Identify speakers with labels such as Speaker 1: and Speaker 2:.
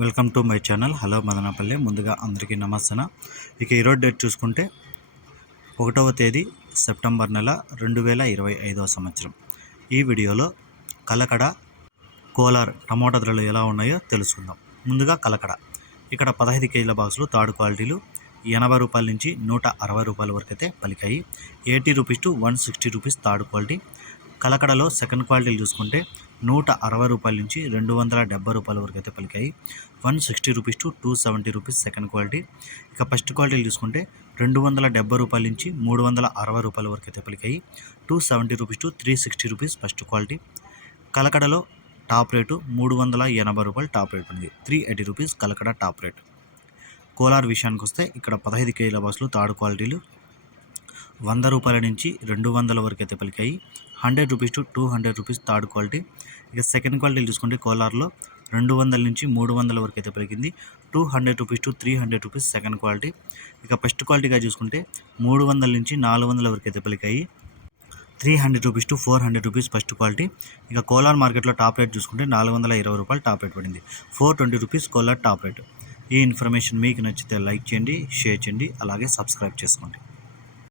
Speaker 1: Welcome to my channel. Hello Madanapalle. ముందుగా అందరికీ నమస్తే ఇక ఈరోజు డేట్ చూసుకుంటే ఒకటవ తేదీ సెప్టెంబర్ నెల రెండు వేల ఇరవై ఐదవ సంవత్సరం. ఈ వీడియోలో కలకడ కోలార్ టమోటా ధరలు ఎలా ఉన్నాయో తెలుసుకుందాం. ముందుగా కలకడ. ఇక్కడ పదహైదు కేజీల బాక్సులు థర్డ్ క్వాలిటీలు ఎనభై రూపాయల నుంచి నూట అరవై రూపాయల వరకు అయితే పలికాయి. Eighty rupees to one sixty rupees third quality. కలకడలో second క్వాలిటీలు చూసుకుంటే నూట అరవై రూపాయల నుంచి రెండు వందల డెబ్బై రూపాయల వరకు అయితే పలికాయి. One sixty rupees to two seventy rupees second quality. ఇక ఫస్ట్ క్వాలిటీలు చూసుకుంటే రెండు వందల డెబ్బై రూపాయల నుంచి మూడు వందల అరవై రూపాయల వరకు అయితే పలికాయి. Two seventy rupees to three sixty rupees first quality. కలకడలో top rate మూడు వందల ఎనభై రూపాయలు టాప్ రేట్ ఉంది. Three eighty rupees Kalakada top rate. Kolar విషయానికి వస్తే ఇక్కడ పదహైదు కేజీల బస్సులు థర్డ్ క్వాలిటీలు. వంద రూపాయల నుంచి రెండు వందల వరకు అయితే పలికాయి. Hundred rupees to two hundred rupees third quality. ఇక సెకండ్ క్వాలిటీ చూసుకుంటే కోలార్లో రెండు వందల నుంచి మూడు వందల వరకు అయితే పలికింది. Two hundred rupees to three hundred rupees second quality. ఇక ఫస్ట్ క్వాలిటీగా చూసుకుంటే మూడు వందల నుంచి నాలుగు వందల వరకు అయితే పలికాయి. Three hundred rupees to four hundred rupees first quality. ఇక కోలార్ మార్కెట్లో టాప్ రేట్ చూసుకుంటే నాలుగు వందల ఇరవై రూపాయలు టాప్ రేట్ పడింది. Four twenty rupees Kolar top rate. ఈ ఇన్ఫర్మేషన్ మీకు నచ్చితే లైక్ చేయండి షేర్ చేయండి అలాగే సబ్స్క్రైబ్ చేసుకోండి.